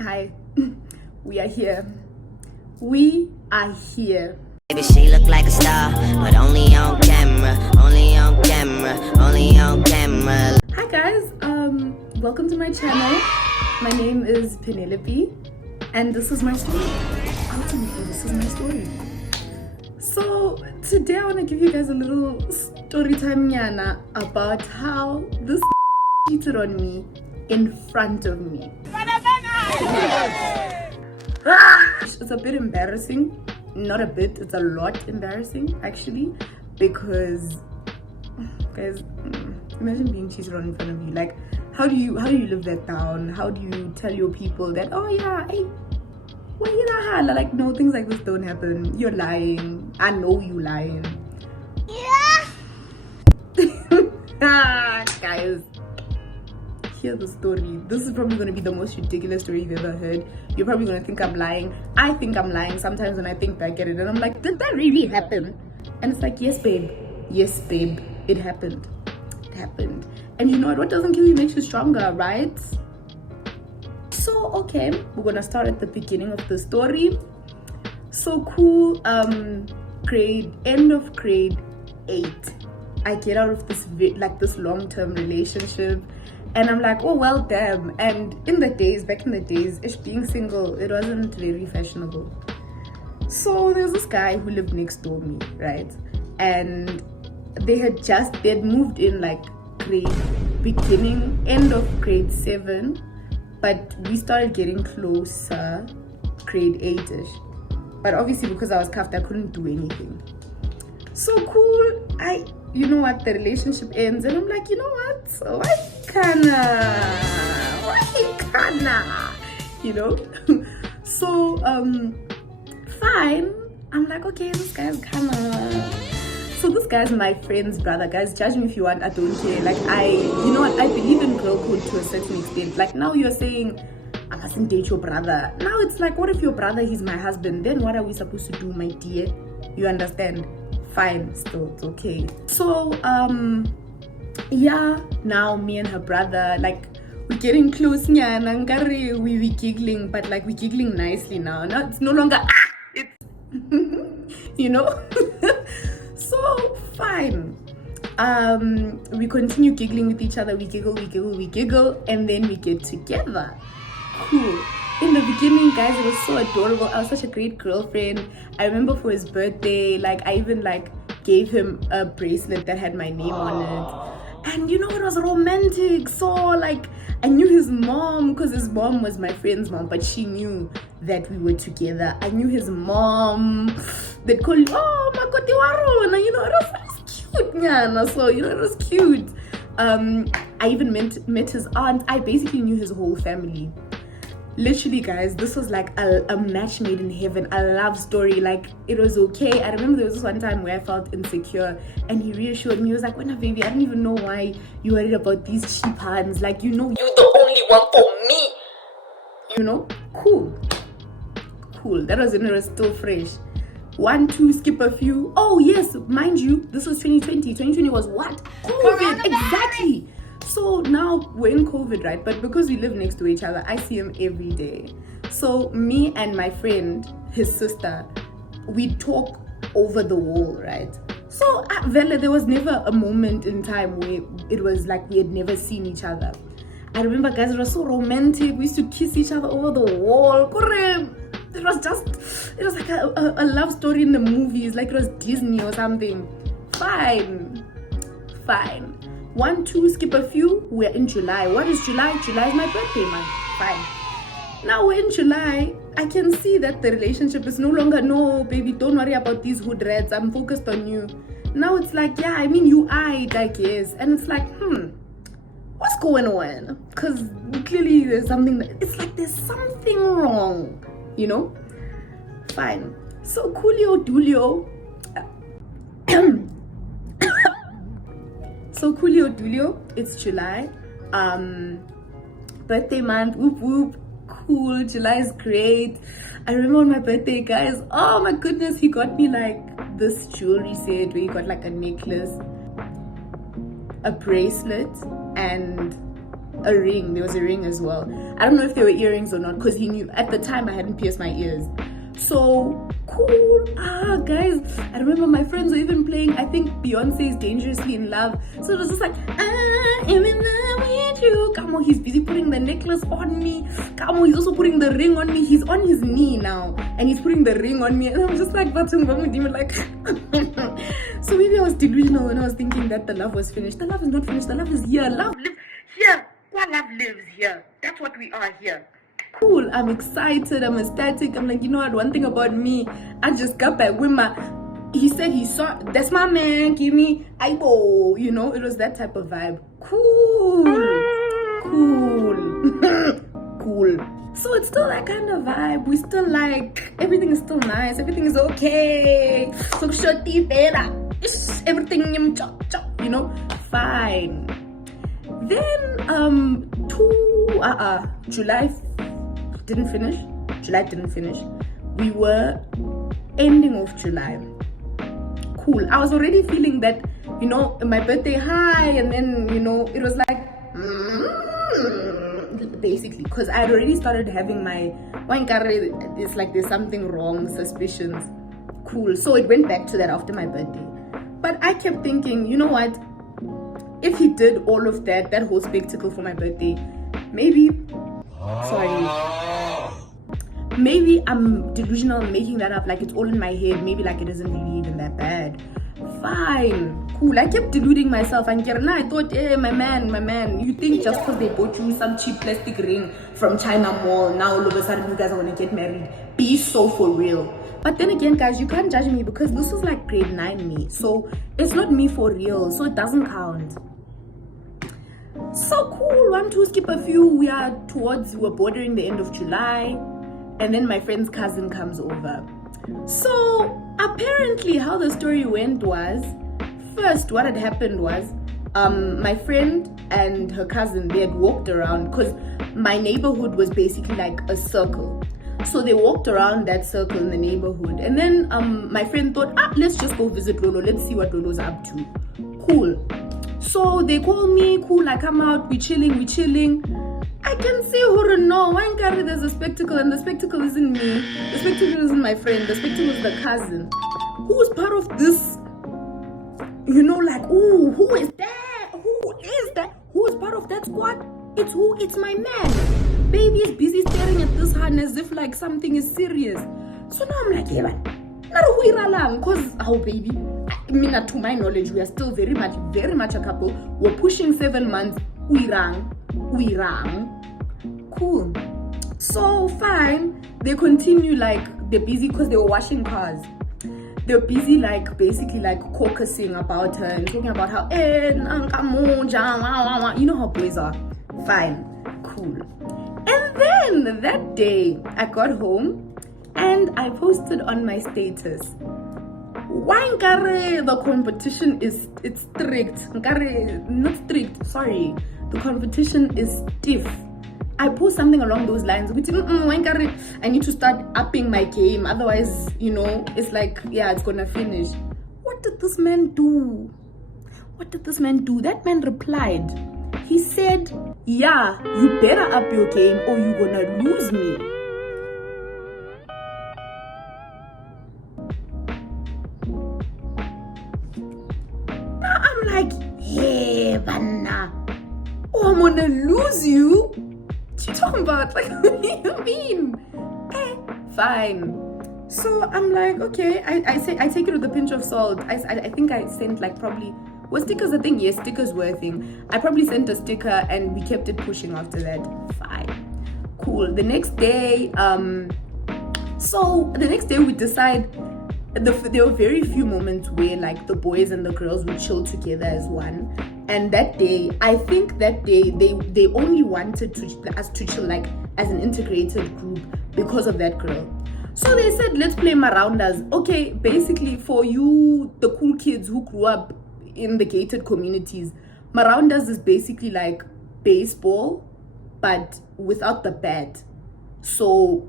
Hi, we are here. We are here. Baby, she look like a star, but only on camera, only on camera, only on camera. Hi guys, welcome to my channel. My name is Penelope, and this is my story. Ultimately, this is my story. So today I want to give you guys a little story time nyana about how this cheated on me in front of me. It's a bit embarrassing. Not a bit, it's a lot embarrassing actually, because guys, imagine being cheated on in front of you. Like, how do you live that down? How do you tell your people that, oh yeah, hey, well, you know, like, no, things like this don't happen, you're lying, I know you lying. Guys, hear the story. This is probably going to be the most ridiculous story you've ever heard. You're probably going to think I'm lying. I think I'm lying sometimes when I think back at it, and I'm like, did that really happen? And it's like, yes babe, it happened. It happened. And you know what doesn't kill you makes you stronger, right? So okay, we're gonna start at the beginning of the story. So cool. End of grade 8, I get out of this this long-term relationship, and I'm like, oh well, damn. And back in the days, being single, it wasn't very fashionable. So there's this guy who lived next door to me, right? And they had moved in like end of grade 7, but we started getting closer grade 8ish. But obviously because I was cuffed, I couldn't do anything. So cool. You know what, the relationship ends, and I'm like, you know what, why canna, you know? So fine, I'm like, okay, this guy's this guy's my friend's brother. Guys, judge me if you want, I don't care. Like, you know what, I believe in girl code to a certain extent. Like, now you're saying I mustn't date your brother. Now it's like, what if your brother, he's my husband? Then what are we supposed to do, my dear? You understand? Fine, still, it's okay. So yeah, now me and her brother, like, we're getting close, and we giggling, but like, we're giggling nicely now. Now it's no longer it's you know. So fine, we continue giggling with each other. We giggle, and then we get together. Cool. In the beginning, guys, it was so adorable. I was such a great girlfriend. I remember for his birthday, like, I even like gave him a bracelet that had my name on it. And you know, it was romantic. So like, I knew his mom, because his mom was my friend's mom, but she knew that we were together. I knew his mom. They'd call you, oh my god, you know, it was cute, nyana. So, you know, it was cute. I even met his aunt. I basically knew his whole family. Literally, guys, this was like a match made in heaven, a love story. Like, it was okay. I remember there was this one time where I felt insecure, and he reassured me. He was like, "Wena, baby, I don't even know why you worried about these cheap hands. Like, you know, you're the only one for me. You know, cool. That was when it was still fresh. 1, 2, skip a few. Oh yes, mind you, this was 2020. 2020 was what? COVID. Exactly. So now we're in COVID, right? But because we live next to each other, I see him every day. So me and my friend, his sister, we talk over the wall, right? So there was never a moment in time where it was like we had never seen each other. I remember, guys, it was so romantic. We used to kiss each other over the wall. It was like a love story in the movies, like it was Disney or something. Fine. 1, 2, skip a few. We're in July. What is July? July is my birthday month. Fine. Now we're in July. I can see that the relationship is no longer, no, baby, don't worry about these hood rats. I'm focused on you. Now it's like, yeah, I mean, you eyed, I guess. And it's like, what's going on? Because clearly there's something there's something wrong, you know? Fine. So Coolio Dulio. So Coolio Dulio, it's July. Birthday month, whoop whoop. Cool, July is great. I remember on my birthday, guys, oh my goodness, he got me like this jewelry set where he got like a necklace, a bracelet, and a ring. There was a ring as well. I don't know if they were earrings or not, because he knew at the time I hadn't pierced my ears. So cool. Guys, I remember my friends were even playing, I think, Beyonce's Dangerously in Love. So it was just like, I am in love with you. Come on, he's busy putting the necklace on me. Come on, he's also putting the ring on me. He's on his knee now and he's putting the ring on me, and I'm just like, like so maybe I was delusional when I was thinking that the love was finished. The love is not finished. The love is here. Love lives here. Well, love lives here. That's what we are here. Cool. I'm excited. I'm ecstatic. I'm like, you know what? One thing about me, I just got back with my. He said he saw. That's my man. Give me eyeball. You know, it was that type of vibe. Cool. Cool. So it's still that kind of vibe. We still like, everything is still nice. Everything is okay. So shorty better. Everything, you know, fine. Then July didn't finish. We were ending of July. Cool. I was already feeling that, you know, my birthday high, and then, you know, it was like basically, because I had already started having my it's like there's something wrong suspicions. Cool. So it went back to that after my birthday. But I kept thinking, you know what, if he did all of that whole spectacle for my birthday, maybe I'm delusional, making that up, like it's all in my head, maybe like it isn't really even that bad. Fine, cool. I kept deluding myself, and I thought, hey, my man, you think just because they bought you some cheap plastic ring from China Mall, now all of a sudden you guys are gonna get married? Be so for real. But then again, guys, you can't judge me because this was like grade 9 me, so it's not me for real, so it doesn't count. So cool. 1, 2, skip a few. We were bordering the end of July, and then my friend's cousin comes over. So apparently how the story went was, first what had happened was my friend and her cousin, they had walked around, because my neighborhood was basically like a circle. So they walked around that circle in the neighborhood, and then my friend thought, let's just go visit Lolo, let's see what Lolo's up to. Cool. So they call me, cool, I come out, we chilling. I can see who no, why can't there's a spectacle, and the spectacle isn't me, the spectacle isn't my friend, the spectacle is the cousin. Who's part of this? You know, like, ooh, who is that? Who is part of that squad? It's my man. Baby is busy staring at this hand as if like something is serious. So now I'm like, yeah, man, because how baby, I mean, to my knowledge, we are still very much a couple. We're pushing 7 months. We rang. Cool. So fine. They continue, like, they're busy because they were washing cars. They're busy, like, basically like caucusing about her and talking about how, you know how boys are. Fine. Cool. And then that day I got home and I posted on my status, the competition is strict. Not strict, sorry. The competition is stiff. I post something along those lines, which I need to start upping my game, otherwise, you know, it's like, yeah, it's gonna finish. What did this man do? That man replied. He said, yeah, you better up your game or you're gonna lose me. Now I'm like, yeah, banana. Oh, I'm gonna lose you? What you talking about? Like, what do you mean? Fine. So I'm like, okay, I take it with a pinch of salt. I think I sent like probably, were stickers a thing? Yes, stickers were a thing. I probably sent a sticker and we kept it pushing after that. Fine. Cool. The next day, we decide, there were very few moments where like the boys and the girls would chill together as one. And that day, I think they only wanted us to chill like as an integrated group because of that girl. So they said, let's play Maroundas. Okay, basically for you, the cool kids who grew up in the gated communities, Maroundas is basically like baseball, but without the bat. So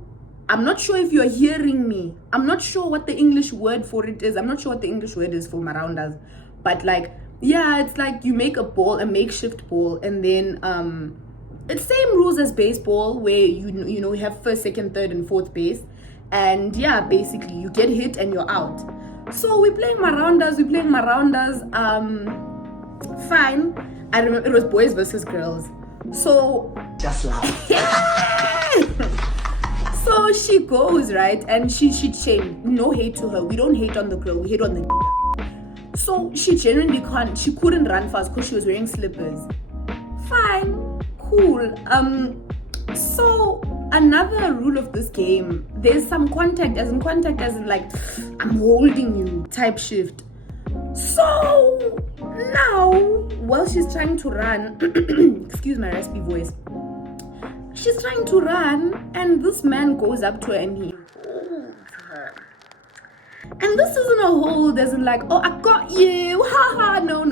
I'm not sure if you're hearing me. I'm not sure what the English word for it is. I'm not sure what the English word is for Maroundas. But like, yeah, it's like you make a ball, a makeshift ball, and then it's same rules as baseball, where you have first, second, third, and fourth base, and yeah, basically you get hit and you're out. So we're playing Marounders. Fine. I remember it was boys versus girls. So Just laugh. so she goes, right, and she shame. No hate to her. We don't hate on the girl. We hate on the nigga. So she genuinely couldn't run fast because she was wearing slippers. Fine, cool. So another rule of this game, there's some contact as in like I'm holding you type shift. So now while she's trying to run, excuse my raspy voice, she's trying to run, and this man goes up to her and he holds her. And this isn't a hold as in like, oh, I got you, haha. No.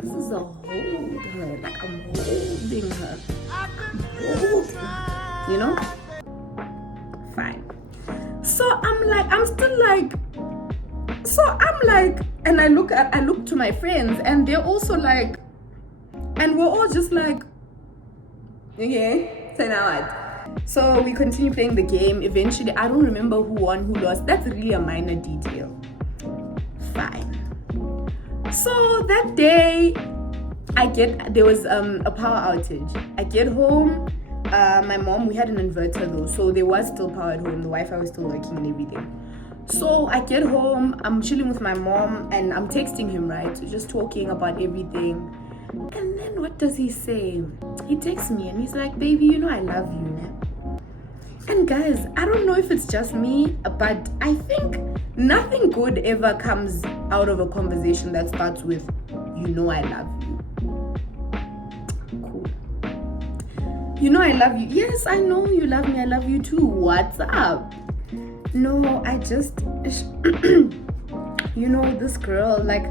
This is a hold her, like I'm holding her. You know? Fine. So I'm like, and I look to my friends, and they're also like, and we're all just like, okay, so now what? So we continue playing the game. Eventually, I don't remember who won, who lost. That's really a minor detail. Fine. So that day, there was a power outage. I get home. My mom, we had an inverter though, so there was still power at home. The Wi-Fi was still working and everything. So I get home, I'm chilling with my mom, and I'm texting him, right? So just talking about everything. And then what does he say? He texts me and he's like, baby, you know I love you, man. And guys, I don't know if it's just me, but I think nothing good ever comes out of a conversation that starts with, you know I love you. Cool. You know I love you. Yes, I know you love me. I love you too. What's up? No, I just, you know, this girl, like,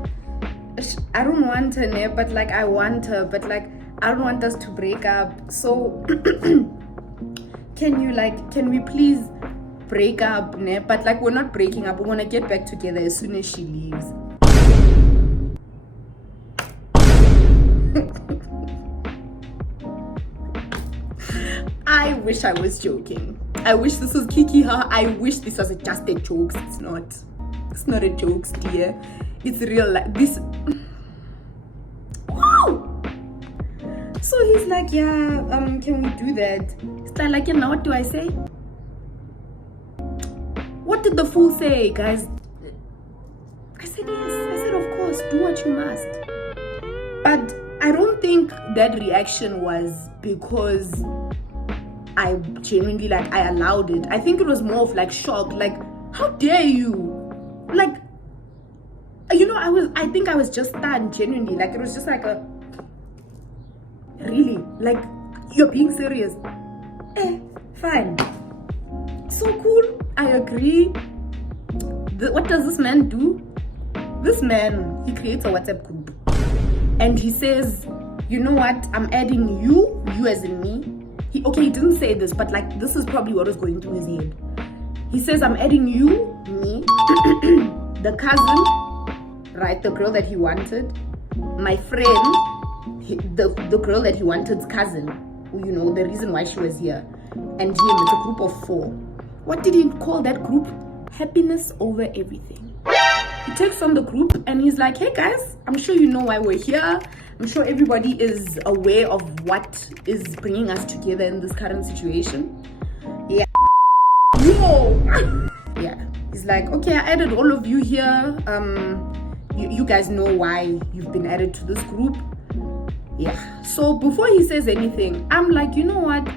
I don't want her, ne, but like I want her, but like I don't want us to break up. So can we please break up, ne? But like we're not breaking up. We want to get back together as soon as she leaves. I wish I was joking. I wish this was Kiki, huh? I wish this was just a joke. It's not. It's not a joke, dear. It's real life. This. Wow. So he's like, yeah, can we do that? It's like, you know, what do I say? What did the fool say, guys? I said yes. I said, of course, do what you must. But I don't think that reaction was because I genuinely, like, I allowed it. I think it was more of like shock, like, how dare you? Like, you know, I think I was just stunned, genuinely. Like, it was just like a, really? Like, you're being serious? Fine. So cool, I agree. What does this man do? This man, he creates a WhatsApp group. And he says, you know what, I'm adding you as in me. He didn't say this, but like this is probably what was going through his head. He says, I'm adding you, me, the cousin, right, the girl that he wanted, my friend, the girl that he wanted's cousin, you know, the reason why she was here, and him. It's a group of 4. What did he call that group? Happiness over everything. He takes on the group and he's like, hey guys, I'm sure you know why we're here. I'm sure everybody is aware of what is bringing us together in this current situation. Yeah. Whoa. Yeah. He's like, okay, I added all of you here. You guys know why you've been added to this group. Yeah. So before he says anything, I'm like, you know what?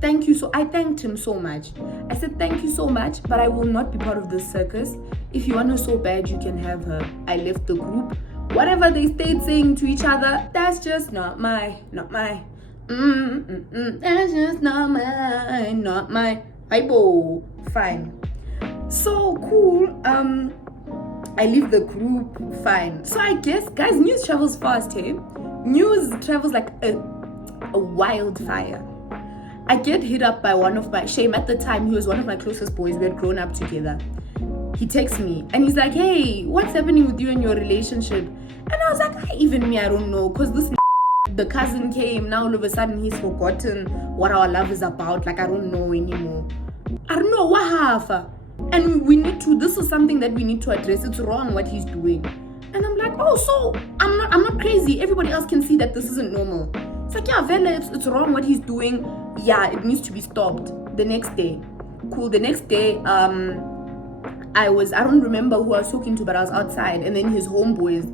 Thank you. So I thanked him so much. I said, thank you so much, but I will not be part of this circus. If you want her so bad, you can have her. I left the group. Whatever they stayed saying to each other, that's just not my. That's just not my. Hypo. Fine. So cool. I leave the group. Fine. So I guess, guys, news travels fast, hey? News travels like a wildfire. I get hit up by one of my, Shame at the time, he was one of my closest boys. We had grown up together. He texts me and he's like, hey, what's happening with you and your relationship? And I was like, even me, I don't know, because the cousin came. Now all of a sudden he's forgotten what our love is about. Like, I don't know anymore. I don't know what happened. And this is something that we need to address. It's wrong what he's doing. And I'm like, oh, so I'm not crazy. Everybody else can see that this isn't normal. It's like, yeah, Vela, it's wrong what he's doing. Yeah, it needs to be stopped. The next day. Cool. The next day, I don't remember who I was talking to, but I was outside, and then his homeboys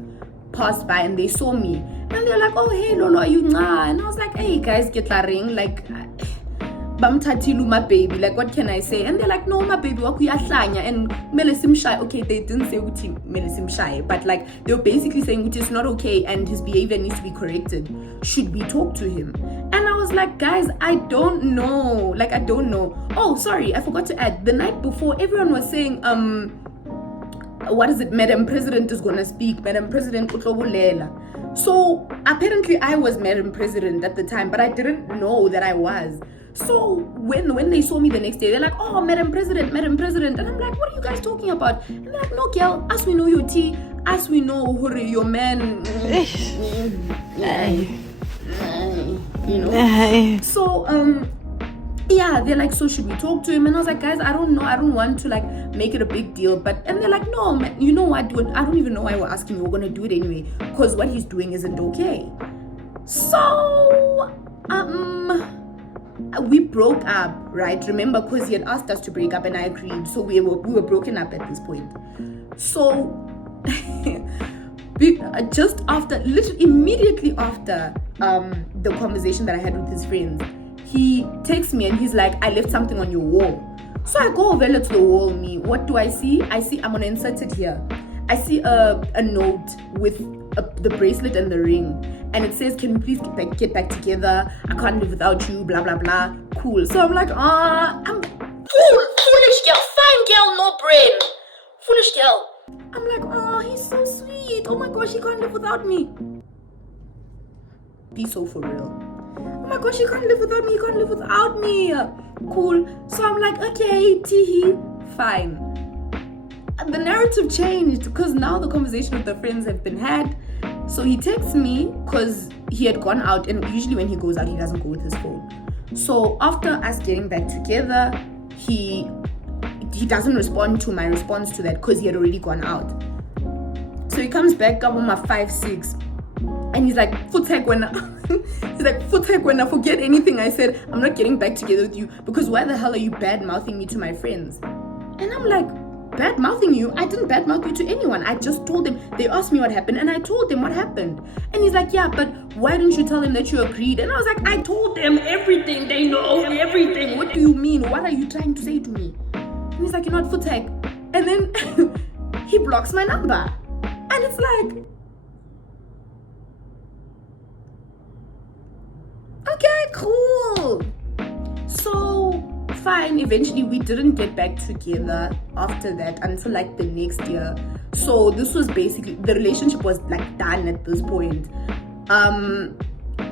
passed by and they saw me. And they're like, oh, hey, Lolo, are you nga? And I was like, hey, guys, get la ring. Like, Bamtatilu, my baby. Like, what can I say? And they're like, no, my baby, wakuyahlanya. And melesim shy. Okay, they didn't say uti melesim shy, but like, they were basically saying it is not okay and his behavior needs to be corrected. Should we talk to him? And I was like, guys, I don't know. Like, I don't know. Oh, sorry, I forgot to add. The night before, everyone was saying, what is it? Madam President is gonna speak. Madam President Utlobulela. So apparently I was Madam President at the time, but I didn't know that I was. So when they saw me the next day, they're like, oh, Madam President, Madam President. And I'm like, what are you guys talking about? And they're like, no, girl, as we know your tea, as we know your man, you know. So yeah, they're like, so should we talk to him? And I was like, guys, I don't know, I don't want to like make it a big deal. And they're like, no, man, you know what, dude, I don't even know why we're asking you. We're gonna do it anyway, because what he's doing isn't okay. So we broke up, right? Remember, because he had asked us to break up and I agreed. So we were broken up at this point. So just after, literally immediately after the conversation that I had with his friends, he texts me and he's like, I left something on your wall. So I go over to the wall. What do I see? I'm gonna insert it here. I see a note with the bracelet and the ring, and it says, can we please get back together? I can't live without you, blah blah blah. Cool. So I'm like, I'm foolish girl, fine girl, no brain, foolish girl. I'm like, oh, he's so sweet. Oh my gosh, he can't live without me. Be so for real. Oh my gosh, he can't live without me. He can't live without me. Cool. So I'm like, okay, teehee, fine. And the narrative changed because now the conversation with the friends have been had. So he texts me because he had gone out, and usually when he goes out, he doesn't go with his phone. So after us getting back together, he doesn't respond to my response to that because he had already gone out. So he comes back up on my 5-6. And he's like, Futek when I forget anything I said, I'm not getting back together with you because why the hell are you bad mouthing me to my friends? And I'm like, bad mouthing you? I didn't bad mouth you to anyone. I just told them. They asked me what happened and I told them what happened. And he's like, yeah, but why didn't you tell them that you agreed? And I was like, I told them everything. They know everything. What do you mean? What are you trying to say to me? And he's like, you're not Futek. And then he blocks my number. And it's like, okay, cool. So fine, eventually we didn't get back together after that until like the next year. So this was basically, the relationship was like done at this point.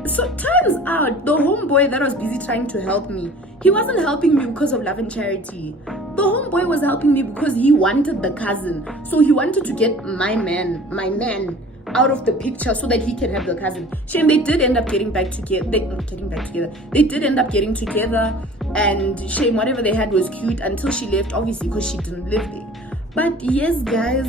So it turns out the homeboy that was busy trying to help me, he wasn't helping me because of love and charity. The homeboy was helping me because he wanted the cousin. So he wanted to get my man out of the picture so that he can have the cousin. Shame, they did end up getting back together. They did end up getting together, and shame, whatever they had was cute until she left, obviously, because she didn't live there. But yes, guys,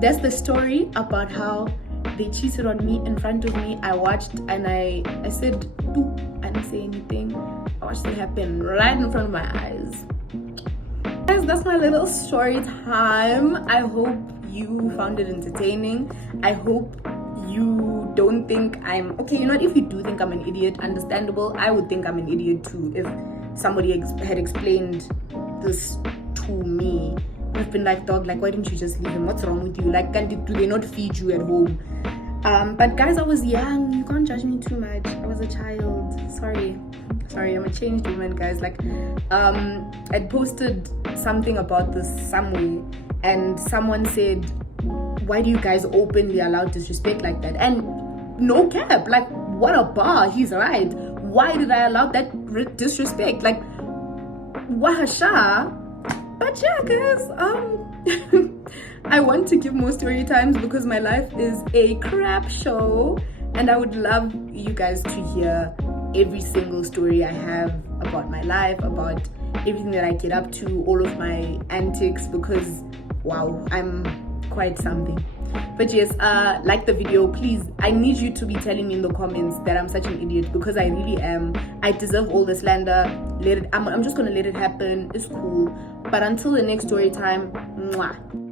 that's the story about how they cheated on me in front of me. I watched and I said, "Boop," I didn't say anything. I watched it happen right in front of my eyes. Guys, that's my little story time. I hope you found it entertaining. I hope you don't think I'm okay. You know what, if you do think I'm an idiot, understandable. I would think I'm an idiot too if somebody had explained this to me. I've been like, dog, like, why didn't you just leave him? What's wrong with you? Like, do they not feed you at home? But guys, I was young. You can't judge me too much. I was a child. Sorry, I'm a changed woman, guys. Like, I'd posted something about this somewhere, and someone said, why do you guys openly allow disrespect like that? And no cap, like, what a bar. He's right. Why did I allow that disrespect? Like, wahasha. But yeah, guys, I want to give more story times because my life is a crap show And I would love you guys to hear every single story I have about my life, about everything that I get up to, all of my antics, because wow, I'm quite something. But yes, like the video, please. I need you to be telling me in the comments that I'm such an idiot, because I really am. I deserve all the slander. I'm just gonna let it happen. It's cool. But until the next story time, mwah.